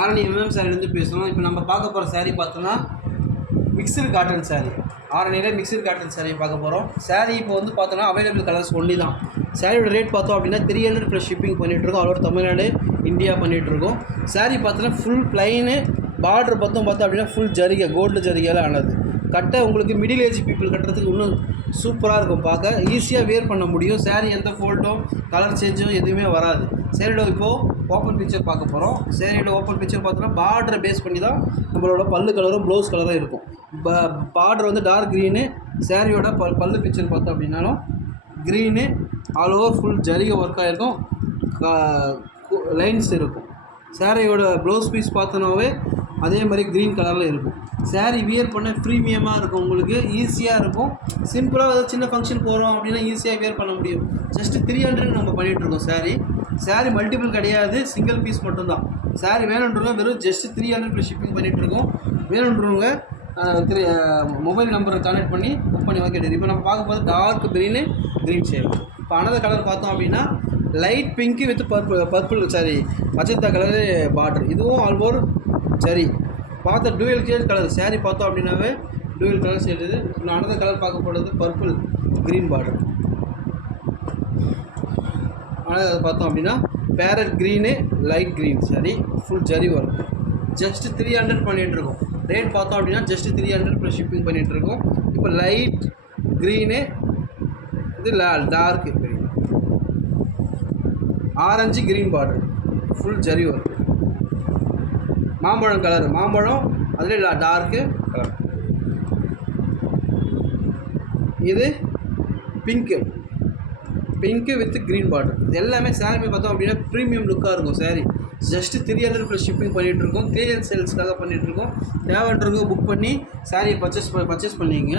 ஆரணி சாரிலேருந்து பேசுகிறோம். இப்போ நம்ம பார்க்க போகிற சாரீ பார்த்தோன்னா மிக்சடு காட்டன் சாரீ. ஆரணியில் மிக்சடு காட்டன் சாரீ பார்க்க போகிறோம். சாரீ இப்போ வந்து பார்த்தோன்னா அவைலபிள் கலர்ஸ் ஒன்லி தான். சாரியோட ரேட் பார்த்தோம் அப்படின்னா 300 + ஷிப்பிங் பண்ணிகிட்ருக்கோம். ஆல் ஓவர் தமிழ்நாடு இந்தியா பண்ணிகிட்ருக்கோம். சாரீ பார்த்தோன்னா ஃபுல் ப்ளைனு, பார்டர் பார்த்தோம் அப்படின்னா ஃபுல் ஜரிகை, கோல்டு ஜரிகையில் ஆனது. கட்ட உங்களுக்கு மிடில் ஏஜ் பீப்புள் கட்டுறதுக்கு இன்னும் சூப்பராக இருக்கும். பார்க்க ஈஸியாக வேர் பண்ண முடியும். சாரீ எந்த ஃபோல்ட்டும் கலர் சேஞ்சும் எதுவுமே வராது. சாரியோட இப்போது ஓப்பன் பிக்சர் பார்க்க போகிறோம். சாரியோட ஓப்பன் பிக்சர் பார்த்தோன்னா பார்டரை பேஸ் பண்ணி தான் நம்மளோட பல்லு கலரும் ப்ளவுஸ் கலரும் இருக்கும். பார்டர் வந்து டார்க் க்ரீனு. சாரியோட பல்லு பிக்சர் பார்த்தோம் அப்படின்னாலும் க்ரீனு, ஆல் ஓவர் ஃபுல் ஜரிகை ஒர்க்காக இருக்கும், லைன்ஸ் இருக்கும். சாரியோட ப்ளவுஸ் பீஸ் பார்த்தோன்னாவே அதே மாதிரி க்ரீன் கலரில் இருக்கும். சாரீ வியர் பண்ண ப்ரீமியமாக இருக்கும், உங்களுக்கு ஈஸியாக இருக்கும். சிம்பிளாக ஏதாவது சின்ன ஃபங்க்ஷன் போகிறோம் அப்படின்னா ஈஸியாக வியர் பண்ண முடியும். ஜஸ்ட்டு 300 நம்ம பண்ணிகிட்ருக்கோம். சாரீ மல்டிபிள் கிடையாது, சிங்கிள் பீஸ் மட்டும்தான். சாரீ வேணுன்றவங்க வெறும் ஜஸ்ட்டு 300 + ஷிப்பிங் பண்ணிகிட்ருக்கோம். வேணுன்றவங்க மொபைல் நம்பரை கான்டெக்ட் பண்ணி புக் பண்ணி வாங்கிட்டு. இப்போ நம்ம பார்க்கும்போது டார்க் க்ரீனு, க்ரீன் ஷேட். இப்போ அனதர் கலர் பார்த்தோம் அப்படின்னா light pink with purple magenta colour border. இதுவும் ஆல் ஓவர் சரி பார்த்த டூயல் ஷேட் கலர். சாரீ பார்த்தோம் அப்படின்னாவே டூயல் கலர் ஷேட். இது அனதர் கலர் பார்க்க போகிறது பர்பிள் க்ரீன் பார்டர். ஆனால் அதை பார்த்தோம் அப்படின்னா parrot green, light green sari, full zari work. Just 300 பண்ணிகிட்ருக்கோம். ரேட் பார்த்தோம் அப்படின்னா ஜஸ்ட்டு 300 + ஷிப்பிங் பண்ணிகிட்ருக்கோம். இப்போ லைட் க்ரீனு, இது dark green, orange green border, full zari work. மாம்பழம் கலர், மாம்பழம் அதில் டார்க்கு கலர். இது பிங்க்கு வித் க்ரீன் பார்டர். இது எல்லாமே சாரீ பார்த்தோம் அப்படின்னா ப்ரீமியம் லுக்காக இருக்கும். சாரீ ஜஸ்ட்டு 300 + ஷிப்பிங் பண்ணிகிட்ருக்கோம். கிளியரன்ஸ் சேல்ஸ்க்காக பண்ணிகிட்ருக்கோம். தேவைன்றவங்க புக் பண்ணி சாரியை பர்ச்சேஸ் பண்ணிங்க.